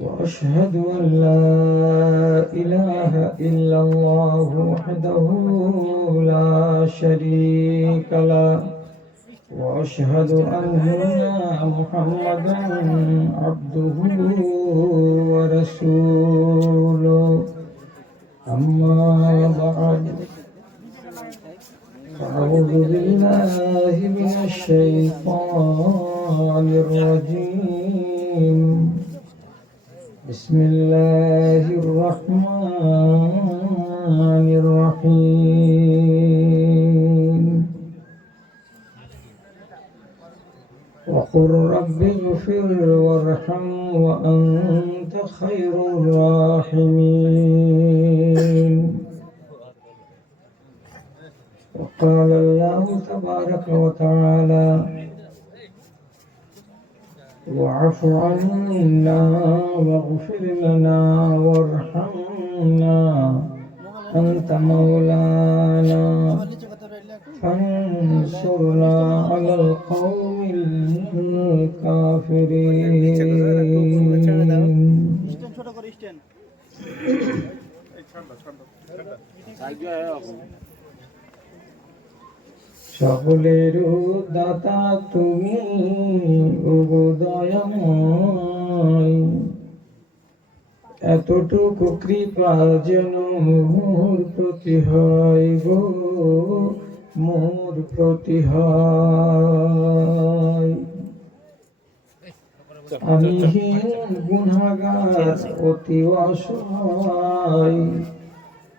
وأشهد أن لا إله إلا الله وحده لا شريك له وأشهد أن محمدا عبده ورسوله أما بعد أعوذ بالله من الشيطان الرجيم بسم الله الرحمن الرحيم وقل رب اغفر وارحم وأنت خير الراحمين وقال الله تبارك وتعالى واعف عنا واغفر لنا وارحمنا أنت مولانا فانصرنا على القوم الكافرين সকলের দাতা তুমি ওগো দয়াময়, এতটুকু কৃপা যেন মোর প্রতি হয় গো, মোর প্রতি হয়। আমি হীন গুনাহগার অতি অসহায়,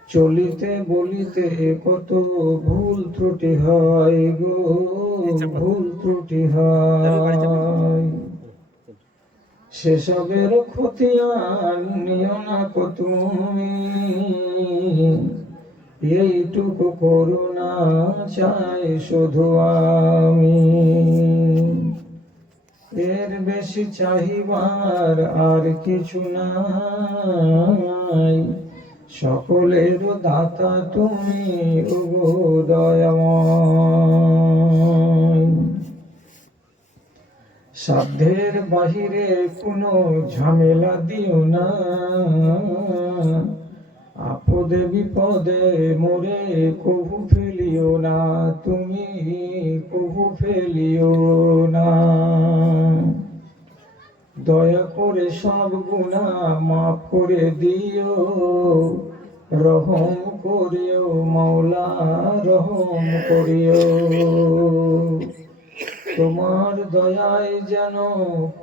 চলিতে বলিতে কত ভুল ত্রুটি হয় গো, ভুল ত্রুটি হয়। সেসবের খতিয়ান নিও না কো তুমি, এইটুকু করুণা চাই শুধু আমি। এর বেশি চাহিবার আর কিছু নাই, সকলের দাতা তুমি ওগো দয়াময়। সাধ্যের বাহিরে কোনো ঝামেলা দিও না, আপদে বিপদে মোরে কভু ফেলিও না, তুমি কভু ফেলিও না। দয়া করে সব গুনাহ মাফ করে দিও, রহম করিও মাওলা, রহম করিও। তোমার দয়ায় যেন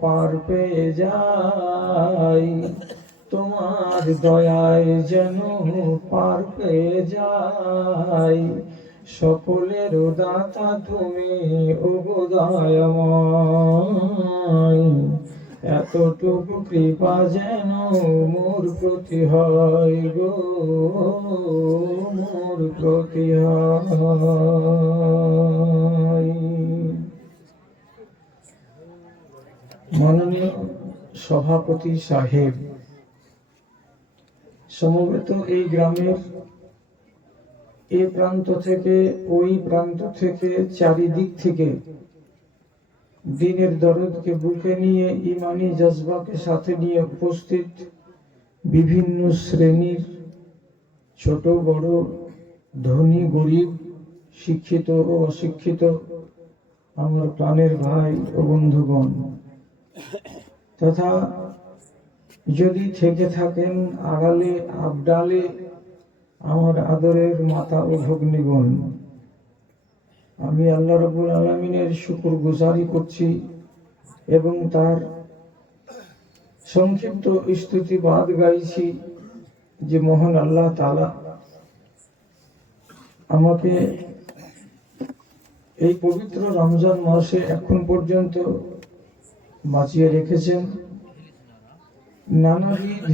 পার পেয়ে যাই, তোমার দয়ায় যেন পার পেয়ে যাই। সকলের দাতা তুমি ওগো দয়াময়, এতটুকু কৃপা যেন মোর প্রতি হয় গো, মোর প্রতি হয়। মাননীয় সভাপতি সাহেব, সমবেত এই গ্রামের এ প্রান্ত থেকে ওই প্রান্ত থেকে চারিদিক থেকে দিনের দরদকে বুকে নিয়ে ইমানি জজবাকে সাথে নিয়ে উপস্থিত বিভিন্ন শ্রেণীর ছোট বড়, ধনী গরিব, শিক্ষিত ও অশিক্ষিত আমার প্রাণের ভাই ও বন্ধুগণ, তথা যদি থেকে থাকেন আড়ালে আবডালে আমার আদরের মাতা ও ভগ্নীগণ, আমি আল্লাহ রাব্বুল আলামিনের শুকর গুজারি করছি এবং তার সংক্ষিপ্ত স্তুতিবাদ গাইছি যে মহান আল্লাহ তাআলা আমাকে এই পবিত্র রমজান মাসে এখন পর্যন্ত বাঁচিয়ে রেখেছেন। নানাবিধ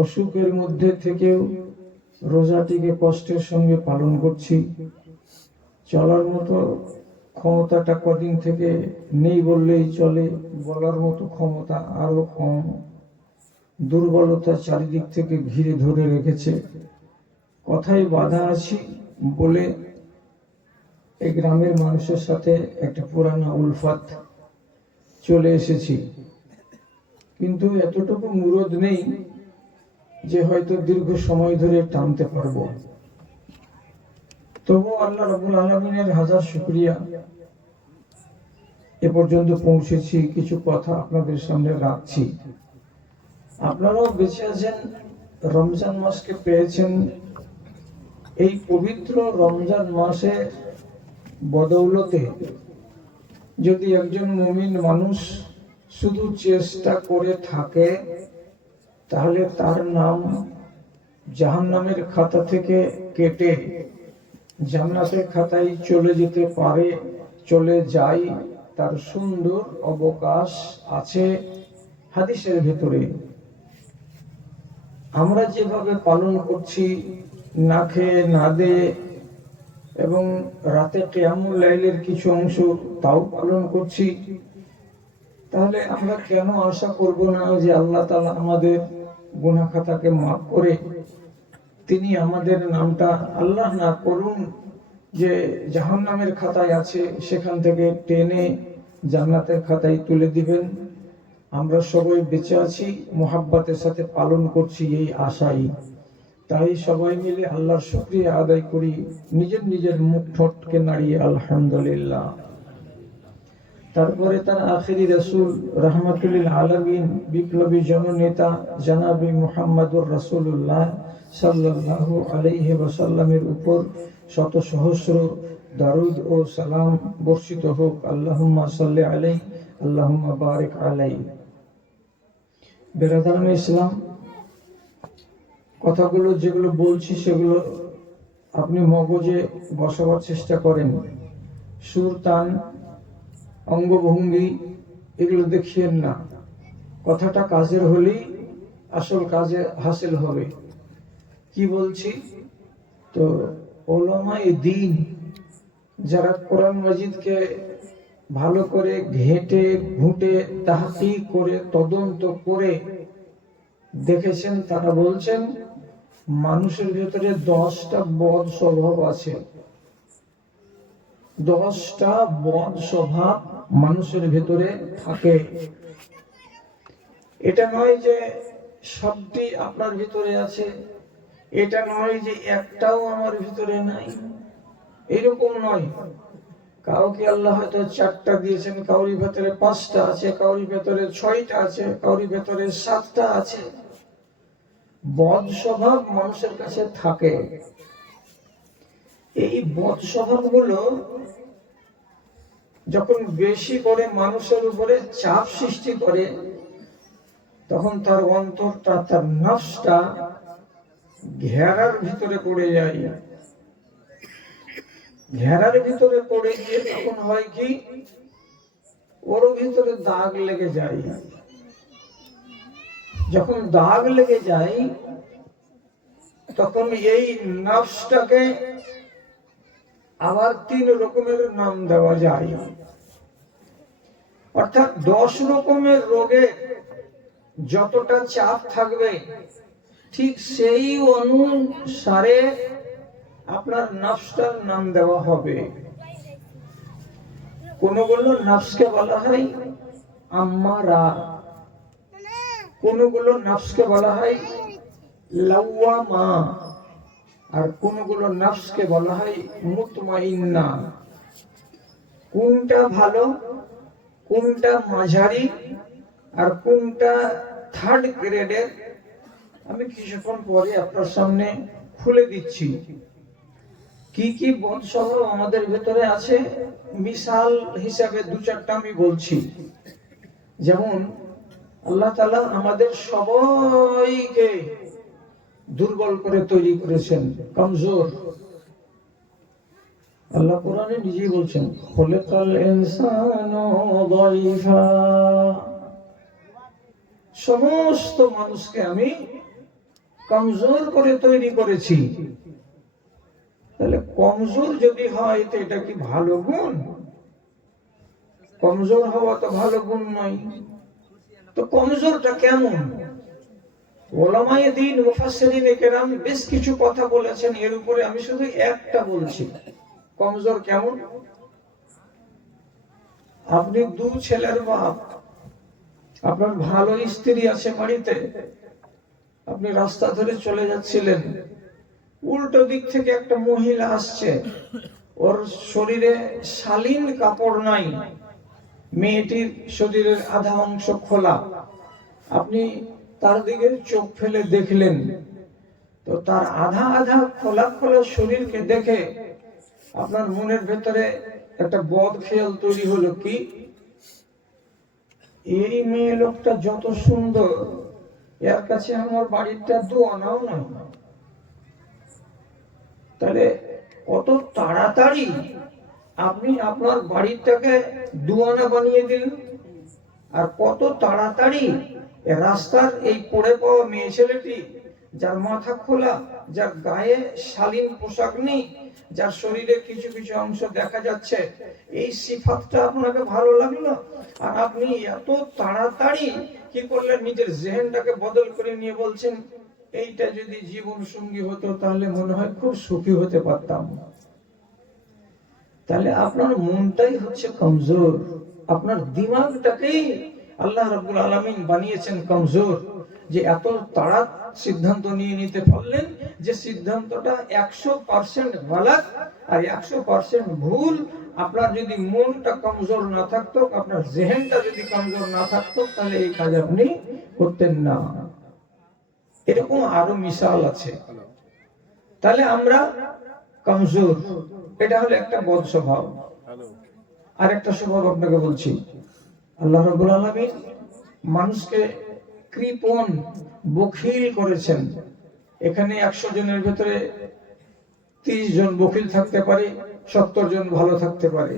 অসুখের মধ্যে থেকেও রোজাটিকে কষ্টের সঙ্গে পালন করছি। চলার মতো ক্ষমতাটা কদিন থেকে নেই বললেই চলে, বলার মতো ক্ষমতা আরো কম। দুর্বলতা চারিদিক থেকে ঘিরে ধরে রেখেছে। কথায় বাধা আছি বলে এই গ্রামের মানুষের সাথে একটা পুরানো উলফাত চলে এসেছি। কিন্তু এতটুকু মুরদ নেই যে হয়তো দীর্ঘ সময় ধরে টানতে পারবো। তবু আল্লাহ রাব্বুল আলামিনের হাজার শুকরিয়া, এ পর্যন্ত পৌঁছেছি, কিছু কথা আপনাদের সামনে রাখছি। আপনারাও বেঁচে আছেন, রমজান মাসকে পেয়েছেন। এই পবিত্র রমজান মাসে বদৌলতে যদি একজন মুমিন মানুষ শুধু চেষ্টা করে থাকে, তাহলে তার নাম জাহান্নামের খাতা থেকে কেটে জান্নাতের খাতায় চলে যেতে পারে, চলে যায়। তার সুন্দর অবকাশ আছে হাদিসের ভেতরে। আমরা যেভাবে পালন করছি, না খেয়ে না দে, এবং রাতে কিয়ামুল লাইলের কিছু অংশ তাও পালন করছি, তাহলে আমরা কেন আশা করব না যে আল্লাহ তাআলা আমাদের গুনাহ খাতাকে মাফ করে তিনি আমাদের নামটা, আল্লাহ না করুন যে জাহান্নামের খাতায় আছে সেখান থেকে টেনে জান্নাতের খাতায় তুলে দিবেন। আমরা সবাই বেঁচে আছি, মুহাব্বতের সাথে পালন করছি এই আশাই। তাই সবাই মিলে আল্লাহর শুকরিয়া আদায় করি, নিজের নিজের মুখ ঠোঁটকে নাড়িয়ে আলহামদুলিল্লাহ। তারপরে তার আখেরি রাসূল রাহমাতুল লিল আলামিন, বিপ্লবী জননেতা জনাবে মুহাম্মদুর রাসূলুল্লাহ সাল্লাল্লাহু আলাইহি ওয়াসাল্লামের উপর শত সহস্র দরুদ ও সালাম বর্ষিত হোক। আল্লাহুম্মা সাল্লি আলাইহি আল্লাহুম্মা বারিক আলাইহি। বেরাদারানে ইসলাম, কথাগুলো যেগুলো বলছি সেগুলো আপনি মগজে বসাবার চেষ্টা করেন। সুর, তান, অঙ্গভঙ্গি এগুলো দেখিয়েন না। কথাটা কাজের হলেই আসল কাজে হাসিল হবে। কি বলছি? তো উলামায়ে দ্বীন যারা কোরআন মাজিদকে ভালো করে ঘেঁটে ঘুঁটে তাহকিক করে তদন্ত করে দেখেছেন, তারা বলছেন মানুষের ভেতরে 10টা বদ স্বভাব আছে। 10টা বদ স্বভাব মানুষের ভেতরে থাকে। এটা নয় যে সবটি আপনার ভিতরে আছে, এটা নয় যে একটাও আমার ভিতরে নাই, এরকম নয়। কাউকে আল্লাহ হয়তো 4টা দিয়েছেন, কাউরি ভেতরে 5টা আছে, কাউরি ভেতরে 6টা আছে, কাউরি ভেতরে 7টা আছে। বদ স্বভাব মানুষের কাছে থাকে। এই বদ স্বভাবগুলো যখন বেশি করে মানুষের উপরে চাপ সৃষ্টি করে, তখন তার অন্তরটা, তার নফসটা ঘেরার ভিতরে পড়ে যায়। ঘেরার ভিতরে পড়ে গিয়ে তখন হয় কি, ওর ভিতরে দাগ লেগে যায়। যখন দাগ লেগে যায়, তখন এই নফসটাকে আবার 3 রকমের নাম দেওয়া যায়। অর্থাৎ 10 রকমের রোগে যতটা চাপ থাকবে, ঠিক সেই অনুসারে আপনার নফসটার নাম দেওয়া হবে। কোনগুলো নফসকে বলা হয় আম্মারা, কোনগুলো নফসকে বলা হয় লাওয়ামা, আর কোনগুলো নফসকে বলা হয় মুতমাইন্না। কোনটা ভালো, কোনটা মাঝারি, আর কোনটা 3rd গ্রেডের, আমি কিছুক্ষণ পরে আপনার সামনে খুলে দিচ্ছি। কি কি বদ স্বভাব আমাদের ভেতরে আছে, মিসাল হিসাবে 2-4টা আমি বলছি। যেমন আল্লাহ তাআলা আমাদের সবাইকে দুর্বল করে তৈরি করেছেন, কমজোর। আল্লাহ কোরআনে নিজেই বলছেন, খুলিকাল ইনসানু দাইফা, সমস্ত মানুষকে আমি কমজোর করে তৈরি করেছি। তাহলে কমজোর যদি হয় তো এটা কি ভালো গুণ? কমজোর হওয়া তো ভালো গুণ নয়। তো কমজোরটা কেমন? উলামায়ে দ্বীন, মুফাসসিরিনে কেরাম বেশ কিছু কথা বলেছেন, এর উপরে আমি শুধু একটা বলছি। কমজোর কেমন? আপনি 2 ছেলের বাপ, আপনার ভালো স্ত্রী আছে বাড়িতে, আপনি রাস্তা ধরে চলে যাচ্ছিলেন, উল্টো দিক থেকে একটা মহিলা আসছে, ওর শরীরে শালীন কাপড় নাই, মেয়েটির শরীরের আধা অংশ খোলা, আপনি তার দিকে চোখ ফেলে দেখলেন, তো তার আধা আধা খোলা খোলা শরীরকে দেখে আপনার মনের ভেতরে একটা বদ খেয়াল তৈরি হলো, কি এই মেয়ে লোকটা যত সুন্দর, এর কাছে আমার বাড়িটা দোয়ানাও নয়। তাহলে কত তাড়াতাড়ি আপনি আপনার বাড়িটাকে দুয়ানা বানিয়ে দিলেন, আর কত তাড়াতাড়ি রাস্তার এই পড়ে পাওয়া মেয়ে ছেলেটি, যার মাথা খোলা, যার গায়ে শালীন পোশাক নেই, যার শরীরে কিছু কিছু অংশ দেখা যাচ্ছে, এই সিফাতটা আপনাকে ভালো লাগলো, আর আপনি এত তাড়াতাড়ি কি করলেন, নিজের জেহেনটাকে বদল করে নিয়ে বলছেন, এইটা যদি জীবন সঙ্গী হতো তাহলে মনে হয় খুব সুখী হতে পারতাম। তাহলে আপনার মনটাই হচ্ছে কমজোর, আপনার দিমাগটাকেই আল্লাহ রাব্বুল আলামিন বানিয়েছেন কমজোর, যে এত তাড়া সিদ্ধান্ত নিয়ে নিতে পারলেন যে সিদ্ধান্তটা 100% গলত আর 100% ভুল। আপনার যদি মনটা কমজোর না থাকতো, আপনার জেহেনটা যদি কমজোর না থাকতো, তাহলে এই কাজ আপনি করতেন না। এরকম আরো মিসাল আছে। তাহলে আমরা কমজোর, এটা হলো একটা বদ স্বভাব। আর একটা স্বভাব আপনাকে বলছি, আল্লাহ রাব্বুল আলামিন মানুষকে কৃপণ, বখিল করেছেন। এখানে 100 জনের ভেতরে 30 জন বখিল থাকতে পারে, 70 জন ভালো থাকতে পারে।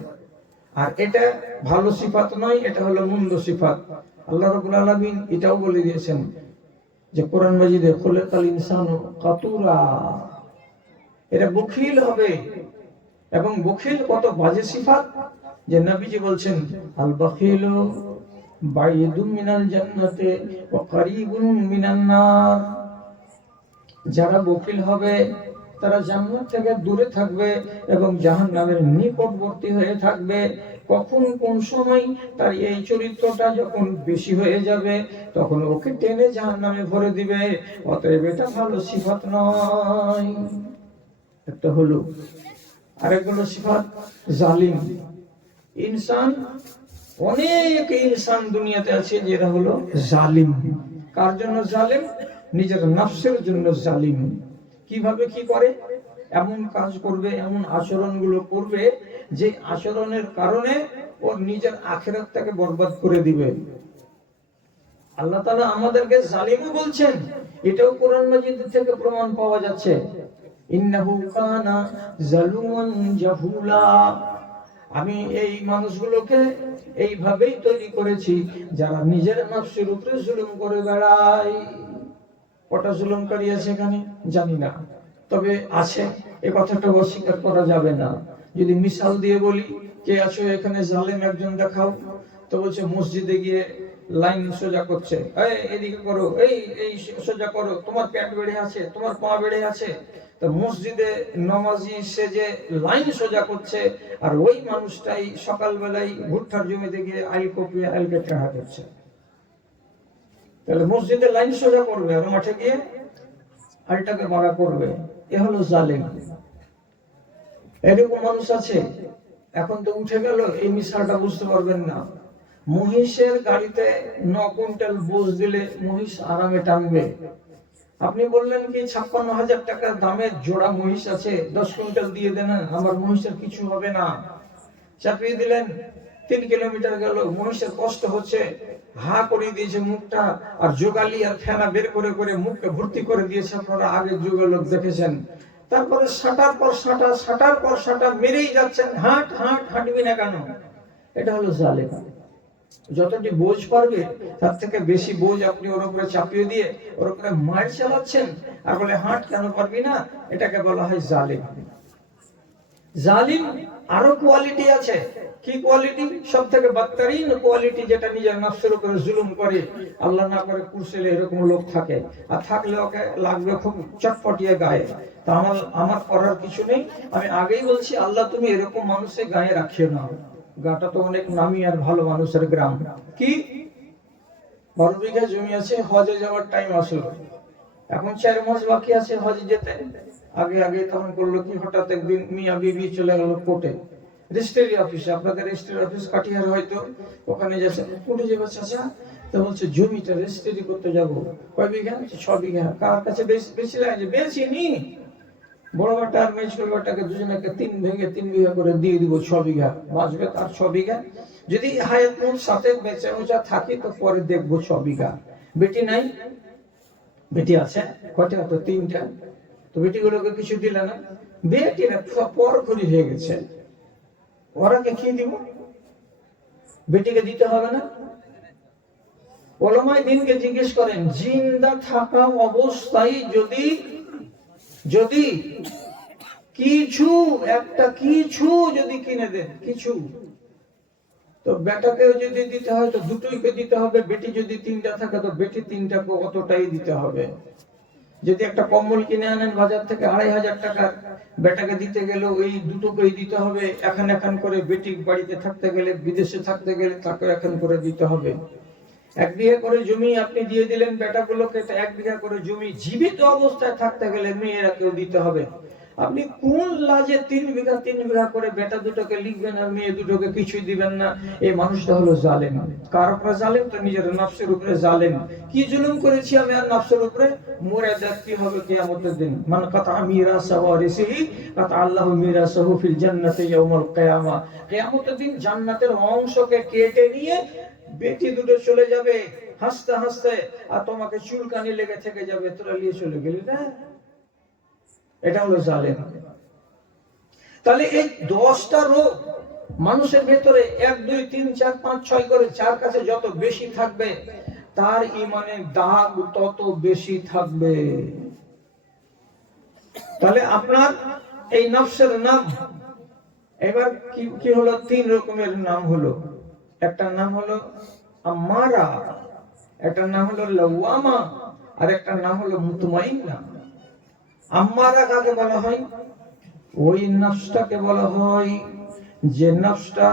আর এটা ভালো সিফাত নয়, এটা হলো মন্দ সিফাত। আল্লাহ রাব্বুল আলামিন এটাও বলে দিয়েছেন যে কোরআন মাজিদে, খুলিকাল ইনসানু কাতুরা, এরা বখিল হবে। এবং বখিল কত বাজে সিফাত, যে নবীজি বলছেন, আল বাখিলু বাইদুম মিনাল জান্নাতি ওয়া কারীবুন মিনান নার। যারা বখিল হবে তারা জান্নাত থেকে দূরে থাকবে এবং জাহান্নামের নিকটবর্তী হয়ে থাকবে। কখন কোন সময় তার এই চরিত্রটা যখন বেশি হয়ে যাবে, তখন ওকে টেনে জাহান্নামে ভরে দিবে। অতএব এটা ভালো সিফাত নয়। একটা হলো, আরেকগুলো সিফাত জালিম ইনসান। অনেক ইনসান দুনিয়াতে আছে যেটা হলো জালিম। কার জন্য জালিম? নিজের নফসের জন্য জালিম। কিভাবে কি করে? এমন কাজ করবে, এমন আচরণগুলো করবে যে আচরণের কারণে ওর নিজের আখিরাতটাকে বরবাদ করে দিবে। আল্লাহ তাআলা আমাদেরকে জালিমও বলছেন, এটাও কোরআন মাজিদ থেকে প্রমাণ পাওয়া যাচ্ছে। ইন্নাহু কানা জালুমান জাহুলা। আমি এই মানুষগুলোকে এইভাবেই তৈরি করেছি যারা নিজের নফসের উপরে জুলুম করে বেড়ায়। কটা জুলুমকারী আছে এখানে জানি না, তবে আছে, এই কথাটা অস্বীকার করা যাবে না। যদি মিসাল দিয়ে বলি, কে আছো এখানে জালেম একজন দেখাও, তো বলছে মসজিদে গিয়ে লাইন সোজা করছে, এই এদিকে করো, এই এই সোজা করো, তোমার পেট বেড়ে আছে, তোমার পা বেড়ে আছে। তো মসজিদে নামাজি সে যে লাইন সোজা করছে, আর ওই মানুষটাই সকালবেলায় ভুট্টার জমিতে গিয়ে আইল কপিয়ে আইল কেটে করছে। তাহলে মসজিদে লাইন সোজা করবে আর মাঠে গিয়ে আলটাকে মারা করবে। এ হলো জালেম। এরকম মানুষ আছে। এখন তো উঠে গেল, এই মিশালটা বুঝতে পারবেন না। মহিষের গাড়িতে 9 কুইন্টাল বোঝ দিলে মহিষ আরামে টানবে। আপনি বললেন কি 56,000 টাকার দামের জোড়া মহিষ আছে, 10 কুইন্টাল দিয়ে দেন, আমার মহিষের কিছু হবে না। চাপিয়ে দিলেন, 3 কিলোমিটার গেল, মহিষের কষ্ট হচ্ছে, হা করে দিয়েছে মুখটা, আর যোগালি আর ফেনা বের করে করে মুখকে ভর্তি করে দিয়েছে। আপনারা আগের যুগের লোক দেখেছেন। তারপরে সাঁটার পর সাঁটা, সাঁটার পর সাঁটা মেরেই যাচ্ছেন, হাঁট হাঁট, হাঁটবি না কেন? এটা হলো জালেম। যতটি বোঝ পারবে তার থেকে বেশি বোঝ আপনি ওর উপরে চাপিয়ে দিয়ে ওর উপরে মায়ের চালাচ্ছেন, আর বলে হাঁট, কেন পারবি না? এটাকে বলা হয় জালেম। জালিম আরো কোয়ালিটি আছে। কি কোয়ালিটি? সব থেকে বদতরিন কোয়ালিটি, যেটা নিজের নফসের উপরে জুলুম করে, আল্লাহ না করে কুরসেলে এরকম লোক থাকে। আর থাকলে ওকে লাগবে খুব চটপটিয়ে গায়ে। তা আমার করার কিছু নেই। আমি আগেই বলছি, আল্লাহ তুমি এরকম মানুষের গায়ে রাখিও না। গাটা তো অনেক নামি আর ভালো মানুষের গ্রাম। কি 12 বিঘা জমি আছে, হজে যাওয়ার টাইম আসলো, এখন 4 মাস বাকি আছে হজে যেতে। আগে আগে তখন করলো কি, হঠাৎ একদিন মিয়া বিবি চলে গেল কোর্টে, রেজিস্ট্রি অফিসে। আপনাদের রেজিস্ট্রি অফিস কাটিয়ার হয়তো, ওখানে যাচ্ছে, কোর্টে যাবে চাচা, তো বলছে জমিটা রেজিস্ট্রি করতে যাবো। কয় বিঘা? 6 বিঘা। কার কাছে বেশি লাগে? বেশি নি, বড় বেটা আর মেজর বেটাকে দুজনকে 3 বিঘা করে দিয়ে দিব, 6 বিঘা বাঁচবে তার 6 বিঘা। যদি হায়াত মোট সাথে বেঁচে ওচা থাকি তো পরে দেখবো 6 বিঘা। বেটি নাই? বেটি আছে কয়টা? তো 3টা। তো বেটিগুলোকে কিছু দিলে না, বেটিরা পর ঘুরি হয়ে গেছে, ওরাকে কি দিব? বেটিকে দিতে হবে না? ওলামায়ে দ্বীনকে জিজ্ঞেস করেন, জিন্দা থাকা অবস্থায় যদি যদি কিছু একটা কিছু যদি কিনে দেন, কিছু, তো বেটাকেও যদি দিতে হয় তো দুটোইকে দিতে হবে। বেটি যদি 3টা থাকে তো বেটি 3টাকে অতটাই দিতে হবে। যদি একটা কম্বল কিনে আনেন বাজার থেকে 2500 টাকার, বেটাকে দিতে গেলে ওই দুটোকেই দিতে হবে। এখন করে বেটি বাড়িতে থাকতে গেলে, বিদেশে থাকতে গেলে তাকে এখন করে দিতে হবে। 1 বিঘা করে জমি আপনি দিয়ে দিলেন বেটাগুলোকে, 1 বিঘা করে জমি জীবিত অবস্থায় থাকতে গেলে মেয়েরাকেও দিতে হবে। আপনি কোন লাজে 3 বিঘা করে বেটা দুটোকে লিখবেন আর মেয়ে দুটোকে কিছুই দিবেন না? এই মানুষটা হলো জালেম। কার উপরে জালেম? তো নিজের নফসের উপরে জালেম। কি জুলুম করেছি আমি আর নফসের উপরে? মরে দেখতে হবে কিয়ামতের দিন। মান কাতা মিরাসাহু রিসিহি কাতা আল্লাহু মিরাসাহু ফিল জান্নাতি ইয়াউমাল কিয়ামা। কিয়ামতের দিন জান্নাতের অংশকে কেটে নিয়ে বেটি দুটো চলে যাবে হাসতে হাসতে, আর তোমাকে চুলকানি লেগে থেকে যাবে, তোরা নিয়ে চলে গেলি না। এটা হলো জালেম। তাহলে এই 10টা রোগ মানুষের ভেতরে 1 2 3 4 5 6 করে, যার কাছে যত বেশি থাকবে তার ঈমানের দাগ তত বেশি থাকবে। তাহলে আপনার এই নফসের নাম এবার কি হলো? 3 রকমের নাম হলো। একটা নাম হলো আম্মারা, একটা নাম হলো লাওয়ামা, আর একটা নাম হলো মুতমাইন্না। আম্মারা কাকে বলা হয়? ওই নফসটাকে বলা হয় যে নফসটা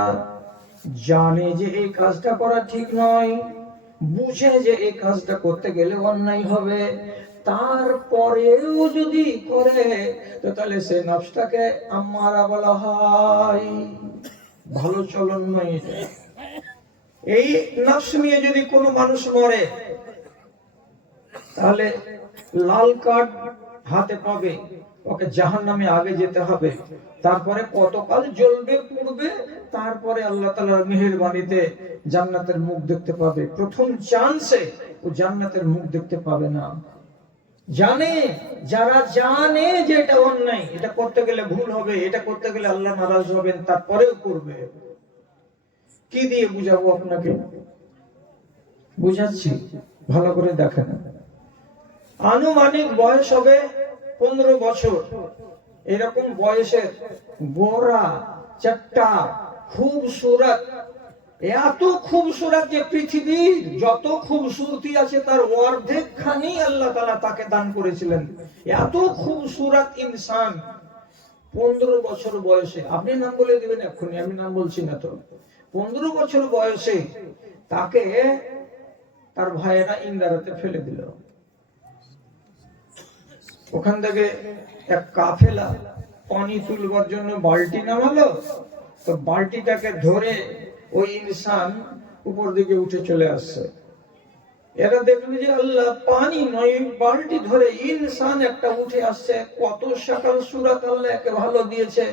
জানে যে এই কাজটা করা ঠিক নয়, বুঝে যে এই কাজটা করতে গেলে অন্যায় হবে, তারপরেও যদি করে তো তাহলে সে নফসটাকে আম্মারা বলা হয়। ভালো চলন নয় এটা। এই নফস নিয়ে যদি কোনো মানুষ মরে তাহলে লাল কার্ড হাতে পাবে, ওকে জাহান্নামে আগে যেতে হবে, তারপরে কতকাল জ্বলবে পুড়বে, তারপরে আল্লাহ তাআলার মেহেরবানিতে জান্নাতের মুখ দেখতে পাবে। প্রথম চান্সে ও জান্নাতের মুখ দেখতে পাবে না। জানে, যারা জানে যে এটা অন্যায়, এটা করতে গেলে ভুল হবে, এটা করতে গেলে আল্লাহ নারাজ হবেন, তারপরেও করবে। কি দিয়ে বুঝাবো আপনাকে? বুঝাচ্ছি, ভালো করে দেখেন। আনুমানিক বয়স হবে 15 বছর। এরকম বয়সের গোরা চাট্টা খুবসুরত, এত খুবসুরত যে পৃথিবীর যত খুবসুরতি আছে তার অর্ধেক খানি আল্লাহ তাআলা তাকে দান করেছিলেন। এত খুবসুরত ইনসান 15 বছর বয়সে, আপনি নাম বলে দিবেন এক্ষুনি, আমি নাম বলছি না তো। 15 বছর বয়সে তাকে তার ভাইয়েরা ইন্দারাতে ফেলে দিল। ওখান থেকে এক কাফেলা পানি তুলবার জন্য বালতি নামালো, তো বালতিটাকে ধরে ওই ইনসান উপর দিকে উঠে চলে আসছে। এরা দেখলো যে আল্লাহ, পানি নয় বালতি ধরে ইনসান একটা উঠে আসছে, কত সকাল সুরাত আল্লাহ একে ভালো দিয়েছে।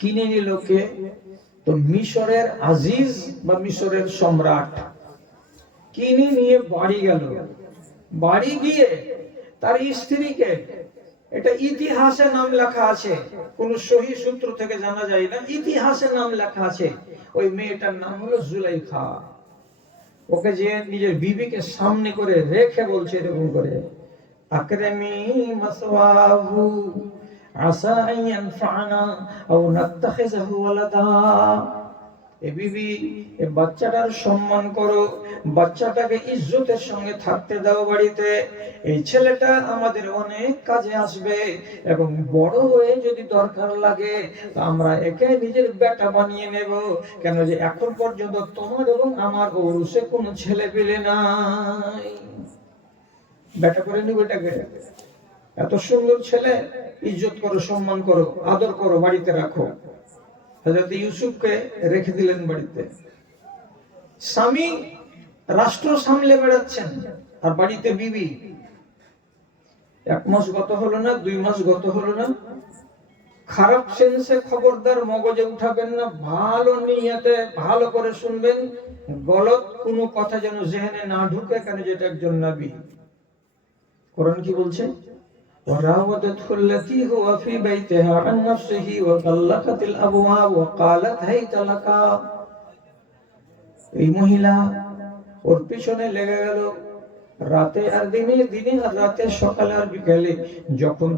কিনে নিল কে? তো মিশরের আজিজ বা মিশরের সম্রাট কিনে নিয়ে বাড়ি গেল। বাড়ি গিয়ে তার স্ত্রীকে, এটা ইতিহাসে নাম লেখা আছে, কোন সহি সূত্র থেকে জানা যায় না, ইতিহাসে নাম লেখা আছে, ওই মেয়েটার নাম হলো জুলাইখা। ওকে যে নিজের বিবিকে সামনে করে রেখে বলছে এরকম করে, আকরামি মাসওয়াহু আসা আন ইয়ানফানা আও নাত্তাখিযহু ওয়ালাদা। এ বিবি, এ বাচ্চাটার সম্মান করো, বাচ্চাটাকে ইজ্জতের সঙ্গে থাকতে দাও বাড়িতে। এই ছেলেটা আমাদের অনেক কাজে আসবে এবং বড় হয়ে যদি দরকার লাগে আমরা একে নিজের বেটা বানিয়ে নেব। কেন যে এখন পর্যন্ত তোমার এবং আমার ওরসে কোনো ছেলে পেলে নাই, বেটা করে নিব এটাকে। এত সুন্দর ছেলে, ইজ্জত করো, সম্মান করো, আদর করো, বাড়িতে রাখো। হযরত ইউসুফকে রেখে দিলেন বাড়িতে। স্বামী রাষ্ট্র সামলে বেড়াচ্ছেন আর বাড়িতে বিবি। 1 মাস গত হলো না, 2 মাস গত হলো না, খারাপ সেন্সে খবরদার মগজে উঠাবেন না, ভালো নিয়তে ভালো করে শুনবেন, গলত কোনো কথা যেন জেহেনে না ঢুকে, কেন যেটা একজন নবী। কোরআন কি বলছে? وراودته التي هو في بيتها عن نفسه وغلقت الابواب وقالت هيت لك। এই মহিলা ওর পিছনে লেগে গেল রাতে আর দিনে, দিনে আর রাতে, সকালে আর বিকালে, যখন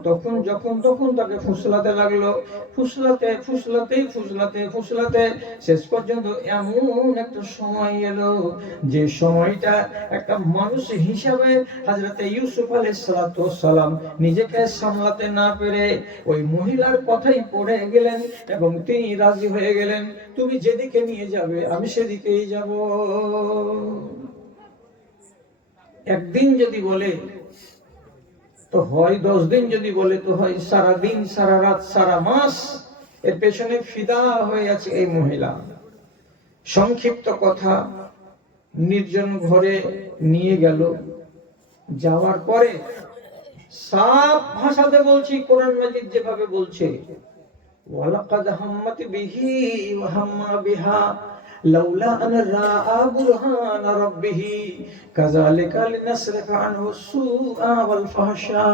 তখন তাকে ফুসলাতে লাগলো। ফুসলাতে শেষ পর্যন্ত এমন একটা সময় এলো যে সময়টা একটা মানুষ হিসাবে হযরত ইউসুফ আলাইহিস সালাম নিজেকে সামলাতে না পেরে ওই মহিলার কথাই পড়ে গেলেন এবং তিনি রাজি হয়ে গেলেন, তুমি যেদিকে নিয়ে যাবে আমি সেদিকেই যাব। একদিন যদি বলে তো হয়, 10 দিন যদি বলে তো হয়, সারা দিন, সারা রাত, সারা মাস এর পেছনে ফিদা হয়ে আছে এই মহিলা। সংক্ষিপ্ত কথা, নির্জন ঘরে নিয়ে গেল। যাওয়ার পরে সাফ ভাষাতে বলছি, কোরআন মাজিদ যেভাবে বলছে, ওয়ালাকাদ হাম্মাত বিহি ওয়া হাম্মা বিহা লাউলা আন রাআ বুরহান রাব্বিহি কাযালিকা লিনাসরিফা আনহু সুআ ওয়াল ফাহশা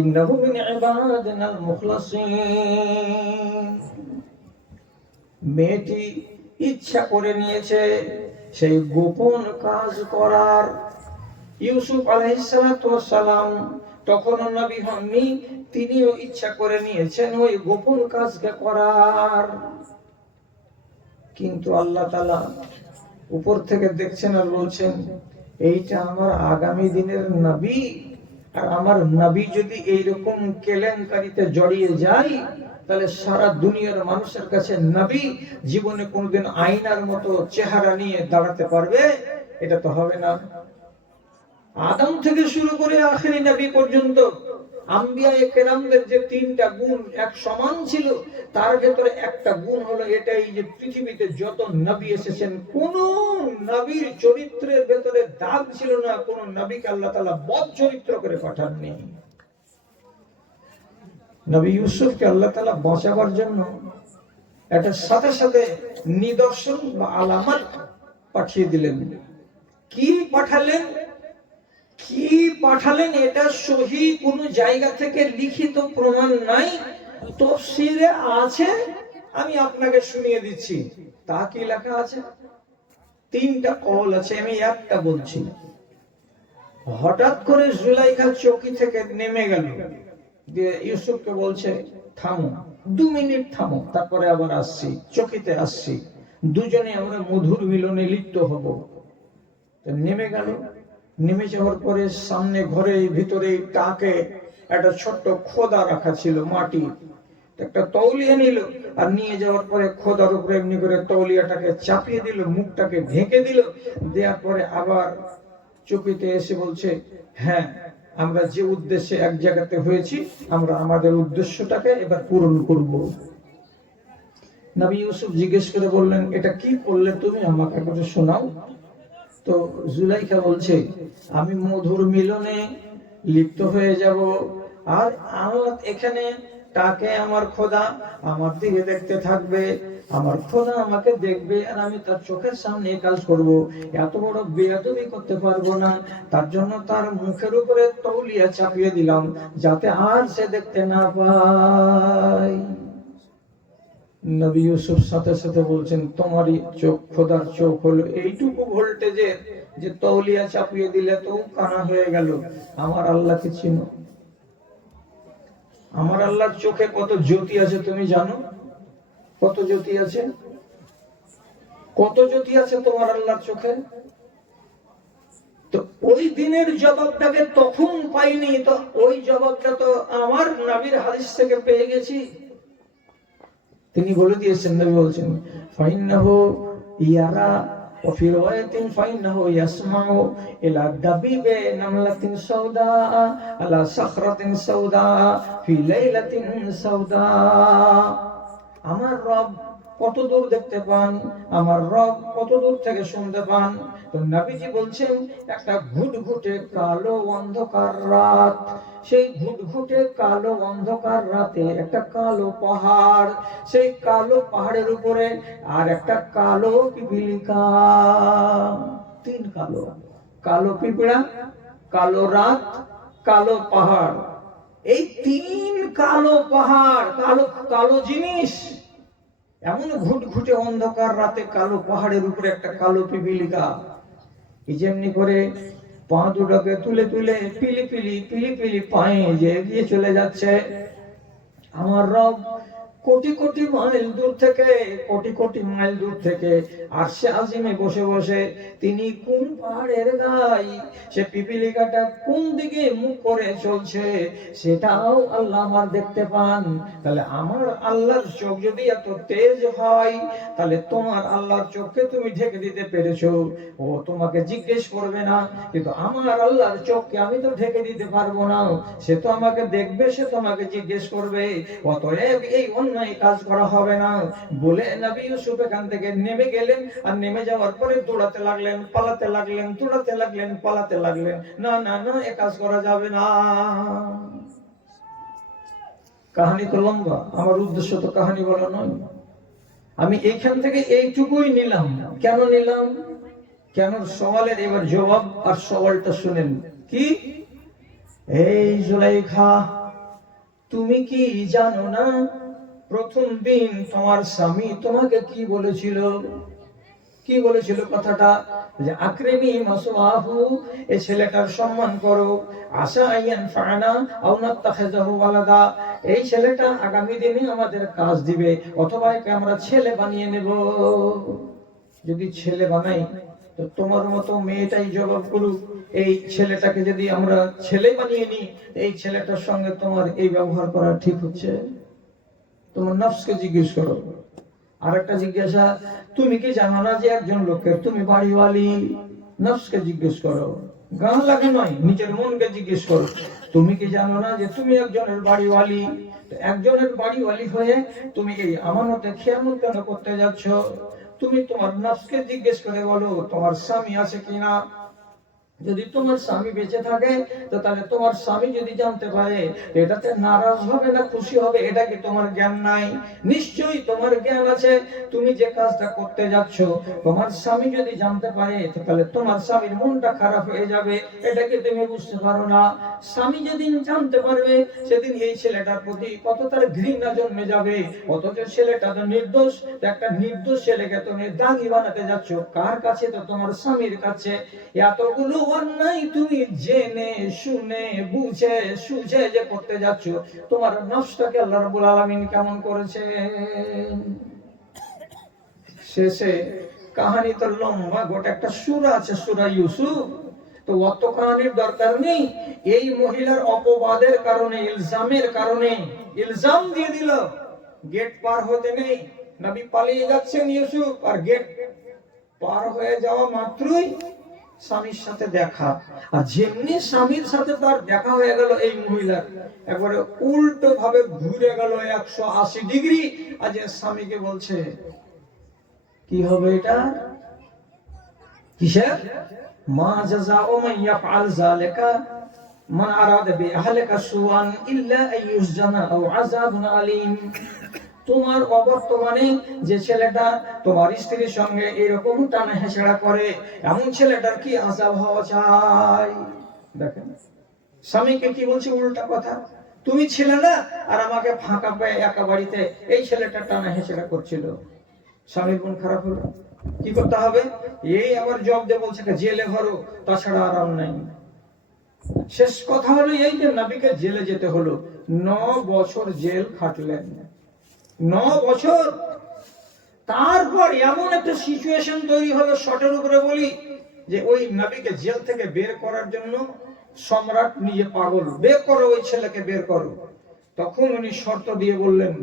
ইন্নাহু মিন ইবাদিনাল মুখলাসিন। মেয়েটি ইচ্ছা করে নিয়েছে সেই গোপন কাজ করার। ইউসুফ আলাইহিস সালাম তখনও নবী হননি, তিনিও ইচ্ছা করে নিয়েছেন ওই গোপন কাজকে করার। কিন্তু আল্লাহ তাআলা উপর থেকে দেখছেন আর বলছেন, এইটা আমার আগামী দিনের নবী, আর আমার নবী যদি এইরকম কেলেঙ্কারিতে জড়িয়ে যায় তাহলে সারা দুনিয়ার মানুষের কাছে নবী জীবনে কোনোদিন আয়নার মতো চেহারা নিয়ে দাঁড়াতে পারবে? এটা তো হবে না। আদম থেকে শুরু করে আখেরি নবী পর্যন্ত আম্বিয়ায়ে কেরামদের যে 3টা গুণ এক সমান ছিল, তার ভেতরে একটা গুণ হলো এটাই যে পৃথিবীতে যত নবী এসেছেন কোন নবীর চরিত্রের ভেতরে দাগ ছিল না, কোন নবীকে আল্লাহ তাআলা বদ চরিত্র করে পাঠাননি। নবী ইউসুফকে আল্লাহ তাআলা বাঁচাবার জন্য এটা সাথে সাথে নিদর্শন বা আলামত পাঠিয়ে দিলেন। কি পাঠালেন এটা সহি কোন জায়গা থেকে লিখিত প্রমাণ নাই, তাফসীরে আছে, আমি আপনাকে শুনিয়ে দিচ্ছি। তা কি লেখা আছে? 3টা কল আছে, আমি একটা বলছি। হঠাৎ করে জুলাইখা চৌকি থেকে নেমে গেল, দিয়ে ইউসুফকে বলছে, থামো, 2 মিনিট থামো, তারপরে আবার আসছি, চৌকিতে আসছি, দুজনে আমরা মধুর মিলনে লিপ্ত হব। নেমে গেল। নেমে যাওয়ার পরে সামনে ঘরের ভিতরে টাকে একটা ছোট্ট খোদা রাখা ছিল, মাটি, একটা তৌলিয়া নিল, আর নিয়ে যাওয়ার পরে খোদার উপরে এমনি করে তৌলিয়াটাকে চাপিয়ে দিল, মুখটাকে ঢেকে দিল। দেওয়ার পরে আবার চুপিতে এসে বলছে, হ্যাঁ, আমরা যে উদ্দেশ্যে এক জায়গাতে হয়েছি, আমরা আমাদের উদ্দেশ্যটাকে এবার পূরণ করব। নবী ইউসুফ জিজ্ঞেস করে বললেন, এটা কি করলে তুমি, আমাকে একটু শোনাও। তো জুলাইখা বলছে, আমি মধুর মিলনে লিপ্ত হয়ে যাব, আর আমার এখানে তাকে আমার খোদা আমার দিকে দেখতে থাকবে, আমার খোদা আমাকে দেখবে, আর আমি তার চোখের সামনে কাজ করব। এত বড় বেয়াদবি করতে পারবো না, তার জন্য তার মুখের উপরে তৌলিয়া চাপিয়ে দিলাম যাতে আর সে দেখতে না পায়। নবী ইউসুফ সাথে সাথে বলছেন, তোমারই চোখ, খোদার চোখ হলো এইটুকু ভোল্টেজের যে তৌলিয়া চাপিয়ে দিলে তো কানা হয়ে গেল। আমার আল্লাহকে চিনো? আমার আল্লাহর চোখে কত জ্যোতি আছে তুমি জানো? কত জ্যোতি আছে? কত জ্যোতি আছে তোমার আল্লাহর চোখে? তো ওই দিনের জবাবটাকে তখন পাইনি, তো ওই জবাবটা তো আমার নবীর হাদিস থেকে পেয়ে গেছি। তিনি বলে দিয়েছেন, নবী বলছেন ফাইন্নাহু ইয়ারা ওয়া ফি রিওয়ায়াতিন ফাইন্নাহু ইয়াসমাউ ইলা দাবিবে নামলাতিন সাউদা আলা সাখরাতিন সাউদা ফি লাইলাতিন সাউদা। আমার রব কত দূর দেখতে পান, আমার রব কত দূর থেকে শুনতে পান। তো নবীজি বলছেন একটা ঘুটঘুটে কালো অন্ধকার রাত, সেই ঘুটঘুটে কালো অন্ধকার রাতে একটা কালো পাহাড়, সেই কালো পাহাড়ের উপরে আর একটা কালো পিপিলিকা। তিন কালো, কালো পিঁপড়া, কালো রাত, কালো পাহাড়। এই তিন কালো পাহাড়, কালো কালো জিনিস, এমন ঘুটঘুটে অন্ধকার রাতে কালো পাহাড়ের উপরে একটা কালো পিপিলিকা। যেমনি করে পা দুটোকে তুলে তুলে পিলি পিলি পিলি পিলি পায়ে যে এগিয়ে চলে যাচ্ছে। আমার রব কোটি কোটি মাইল দূর থেকে, কোটি কোটি মাইল দূর থেকে আরশে আজিমে বসে বসে তিনি কোন পাহাড়ের গায়ে সে পিপিলিকাটা কোন দিকে মুখ করে চলছে সেটাও আল্লাহ আমার দেখতে পান। তাহলে আমার আল্লাহর চোখ যদি এত তেজ হয়, তাহলে তোমার আল্লাহর চোখকে তুমি ঢেকে দিতে পেরেছো, ও তোমাকে জিজ্ঞেস করবে না। কিন্তু আমার আল্লাহর চোখকে আমি তো ঢেকে দিতে পারবো না, সে তো আমাকে দেখবে, সে তোমাকে জিজ্ঞেস করবে। অতএব এই অন্যায় কাজ করা হবে না বলে নবী ইউসুফ এখান থেকে নেমে গেলেন। আর নেমে যাওয়ার পরে দৌড়াতে লাগলেন, পালাতে লাগলেন, দৌড়াতে লাগলেন, পালাতে লাগলেন। না না না, এ কাজ করা যাবে না। কাহিনী তো লম্বা, আমার উদ্দেশ্য তো কাহিনী বলা নয়। আমি এইখান থেকে এইটুকুই নিলাম। কেন নিলাম? কেন সওয়ালের এবার জবাব, আর সওয়ালটা শুনেন কি। এই জুলাইখা, তুমি কি জানো না প্রথম দিন তোমার স্বামী তোমাকে কি বলেছিল? কি বলেছিল কথাটা? যে আকরিমি মাসওয়াহু, এই ছেলেটার সম্মান করো, আশা আইয়ান ফানা আও নাত্তাখিযহু ওয়ালাদা, এই ছেলেটা আগামী দিনে আমাদের কাজ দিবে, অথবা একে আমরা ছেলে বানিয়ে নেব। যদি ছেলে বানাই তো তোমার মতো মেয়েটাই জবাব করুক, এই ছেলেটাকে যদি আমরা ছেলে বানিয়ে নিই, এই ছেলেটার সঙ্গে তোমার এই ব্যবহার করা ঠিক হচ্ছে? তোমার নফসকে জিজ্ঞেস করো। আর একটা জিজ্ঞাসা, তুমি কি জানো না যে একজন লোকের তুমি বাড়িওয়ালি? নফসকে জিজ্ঞেস করো, গান লাগে নয়, নিজের মনকে জিজ্ঞেস করো। তুমি কি জানো না যে তুমি একজনের বাড়িওয়ালি? একজনের বাড়িওয়ালি হয়ে তুমি এই আমানতে খেয়ানত কেন করতে যাচ্ছ? তুমি তোমার নফসকে জিজ্ঞেস করে বলো, তোমার স্বামী আছে কিনা? যদি তোমার স্বামী বেঁচে থাকে, তো তাহলে তোমার স্বামী যদি জানতে পারে, এটাতে নারাজ হবে না খুশি হবে? এটা কি তোমার জ্ঞান নাই? নিশ্চয়ই তোমার জ্ঞান আছে। তুমি যে কাজটা করতে যাচ্ছ, তোমার স্বামী যদি জানতে পারে, তাহলে তোমার স্বামীর মনটা খারাপ হয়ে যাবে। এটা কি তুমি বুঝতে পারো না? স্বামী যেদিন জানতে পারবে, সেদিন এই ছেলেটার প্রতি কত তার ঘৃণা জন্মে যাবে। অথচ ছেলেটা তো নির্দোষ। একটা নির্দোষ ছেলেকে তুমি দাগি বানাতে যাচ্ছ কার কাছে? তো তোমার স্বামীর কাছে। এতগুলো অন্যায় তুমি জেনে শুনে বুঝে সুঝে যে করতে যাচ্ছ, তোমার নফসটাকে আল্লাহ রাব্বুল আলামিন কেমন করেছেন? শেষে কাহিনী তো লম্বা, গোটা একটা সূরা আছে, সূরা ইউসুফ। তো অত কাহিনীর দরকার নেই। এই মহিলার অপবাদের কারণে, ইলজামের কারণে ইলজাম দিয়ে দিল, গেট পার হতে নেই। নবী পালিয়ে যাচ্ছেন ইউসুফ, আর গেট পার হয়ে যাওয়া মাত্রই স্বামীর সাথে দেখা। আর যেমনি স্বামীর সাথে তার দেখা হয়ে গেল, এই মহিলার একবারে উল্টো ভাবে ঘুরে গেল 180 ডিগ্রি। আজ স্বামীকে বলছে, কি হবে এটা? কিসের? মা জাযাউ মান ইয়াফআল যালিকা মান আরাদা বিআহলিকা সুআন ইল্লা আইয়ুসজানা আও আযাবুন আলীম। তোমার অবর্তমানে যে ছেলেটা তোমার স্ত্রীর সঙ্গে এরকম টানা হেঁচড়া করে, এমন ছেলেটার কি আযাব হওয়া চাই? দেখেন স্বামীকে কি বলছে, উল্টা কথা। তুমি ছিলে না, আর আমাকে ফাঁকা পেয়ে একা বাড়িতে এই ছেলেটা টানা হেঁচড়া করছিল। স্বামীর মন খারাপ হলো, কি করতে হবে? এই আবার জব দিয়ে বলছে জেলে ভরো, তাছাড়া আরাম নাই। শেষ কথা হলো এই যে নবীকে জেলে যেতে হলো। 9 বছর জেল খাটলেন, 9 বছর। তারপর এমন একটা সিচুয়েশন তৈরি হলো, শর্টের উপরে বলি, যে ওই নবীকে জেল থেকে বের করার জন্য সম্রাট নিজে পাগল, বের করো ওই ছেলেকে, বের করো। তখন উনি শর্ত দিয়ে বললেন,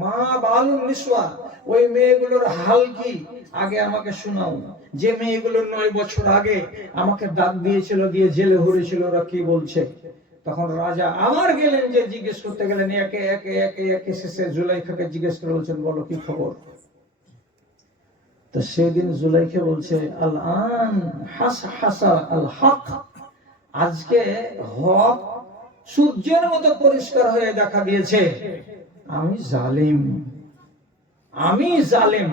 মা বালুন নিসওয়া, ওই মেয়েগুলোর হাল কি আগে আমাকে শোনাও। যে মেয়েগুলো 9 বছর আগে আমাকে দাগ দিয়েছিল, দিয়ে জেলে ভরেছিল, ওরা কি বলছে। তখন রাজা আবার গেলেন, যে জিজ্ঞেস করতে গেলেন, একে একে একে একে শেষে জুলাইখাকে জিজ্ঞেস করে বলছেন, বলো কি খবর। তো সেদিন জুলাইখা বলছে, আল আন হাসা আল হক, আজকে হক সূর্যের মতো পরিষ্কার হয়ে দেখা দিয়েছে। আমি জালিম, আমি জালিম।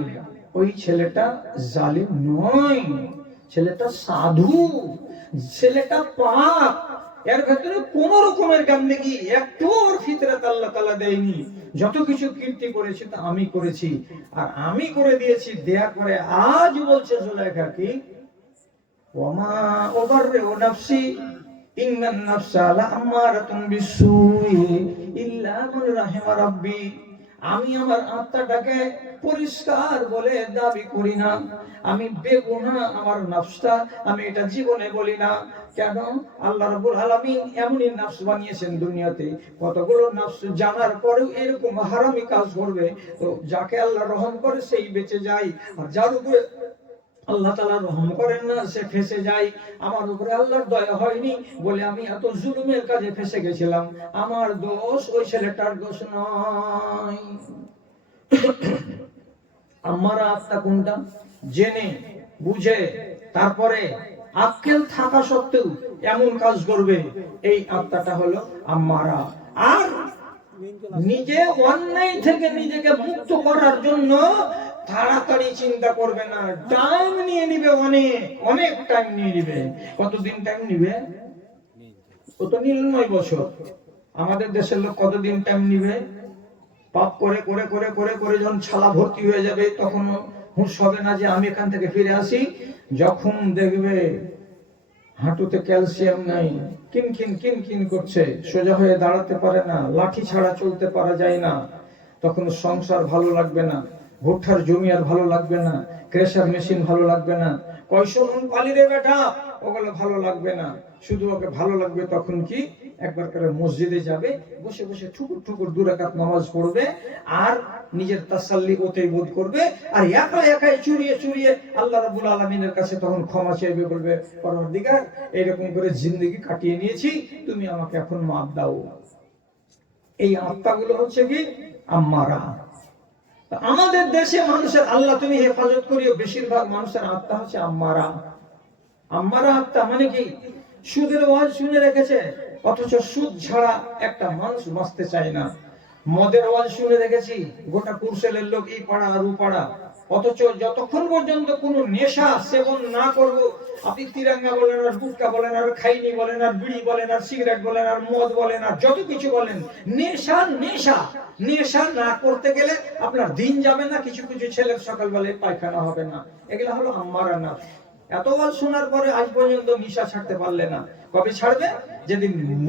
ওই ছেলেটা জালিম নয়, ছেলেটা সাধু, ছেলেটা পাক, এর ভেতরে কোন রকমের গান্দেগি একটু ওর ফিতরাত আল্লাহ তাআলা দেয়নি। যত কিছু কীর্তি করেছে তা আমি করেছি, আর আমি করে দিয়েছি। দেয়া করে আজ বলছে জুলাইখা কি, ওমা উবাররিউ নাফসি ইন্নান নাফসা লাআমারাতুন বিসসুই ইল্লা মান রাহিমা রাব্বি। আমি আমার আত্মাটাকে পরিষ্কার বলে দাবি করি না, আমি বেগুনাহ আমার নফসটা আমি এটা জীবনে বলি না। কেন? আল্লাহ রাব্বুল আলামিন এমনই নফস বানিয়েছেন দুনিয়াতে, কতগুলো নফস জানার পরেও এরকম হারামি কাজ করবে। তো যাকে আল্লাহ রহম করে সেই বেঁচে যায়, আর যার উপরে আল্লাহ তাআলা রহম করেন না সে ফেঁসে যায়। আমার উপরে আল্লাহর দয়া হয়নি বলে আমি এত জুলুমের কাজে ফেঁসে গেছিলাম, আমার দোষ, ওই ছেলেটার দোষ নয়। আমার আত্মা কোনটা জেনে বুঝে তারপরে আক্কেল থাকা সত্ত্বেও এমন কাজ করবে, এই আত্মাটা হলো আম্মারা। আর নিজে অন্যায় থেকে নিজেকে মুক্ত করার জন্য তাড়াতাড়ি চিন্তা করবে না, টাইম নিয়ে নিবে, অনেক অনেক টাইম নিয়ে নিবে। কতদিন টাইম নিবে? কত নিল? 9 বছর। আমাদের দেশের লোক কতদিন টাইম নিবে? পাপ করে করে করে করে করে যখন ছালা ভর্তি হয়ে যাবে, তখন হুঁশ হবে না যে আমি এখান থেকে ফিরে আসি। যখন দেখবে হাঁটুতে ক্যালসিয়াম নাই, কিনকিন কিনকিন করছে, সোজা হয়ে দাঁড়াতে পারে না, লাঠি ছাড়া চলতে পারা যায় না, তখন সংসার ভালো লাগবে না, ভুট্টার জমি আর ভালো লাগবে না, ক্রেশার মেশিন ভালো লাগবে না, কয়শো মন পালি রে বেটা, ওগুলো ভালো লাগবে না। শুধু ওকে ভালো লাগবে তখন কি, একবার করে মসজিদে যাবে, বসে বসে ঠুকুর ঠুকুর 2 রাকাত নামাজ পড়বে, আর নিজের তাসাল্লি ওতেই বোধ করবে, আর একা একাই চুরিয়ে চুরিয়ে আল্লাহ রাব্বুল আলামিনের কাছে তখন ক্ষমা চাইবে, বলবে, পরওয়ারদিগার এরকম করে জিন্দেগি কাটিয়ে নিয়েছি, তুমি আমাকে এখন মাফ দাও। এই আত্মাগুলো হচ্ছে কি আম্মারা। আমাদের দেশে মানুষের, আল্লাহ তুমি হেফাজত করিও, বেশিরভাগ মানুষের আত্মা হচ্ছে আম্মারা। আম্মারা আত্মা মানে কি? সুদের ওয়াজ শুনে রেখেছে, অথচ সুদ ছাড়া একটা মানুষ বাঁচতে চায় না। মদের ওয়াজ শুনে রেখেছি, গোটা কুরসেলের লোক এই পাড়া আর ও পাড়া, অথচ যতক্ষণ পর্যন্ত কোনো নেশা সেবন না করব, আপনি তিরাঙ্গা বলেন আর গুটকা বলেন আর খাইনি বলেন আর বিড়ি বলেন আর সিগারেট বলেন আর মদ বলেন আর যত কিছু বলেন, নেশা নেশা নেশা না করতে গেলে আপনার দিন যাবে না। কিছু কিছু ছেলের সকালবেলায় পায়খানা হবে না, এগুলা হলো আম্মারা নাফস। এতবার শোনার পরে আজ পর্যন্ত নেশা ছাড়তে পারলে না, কবে ছাড়বে? যেদিন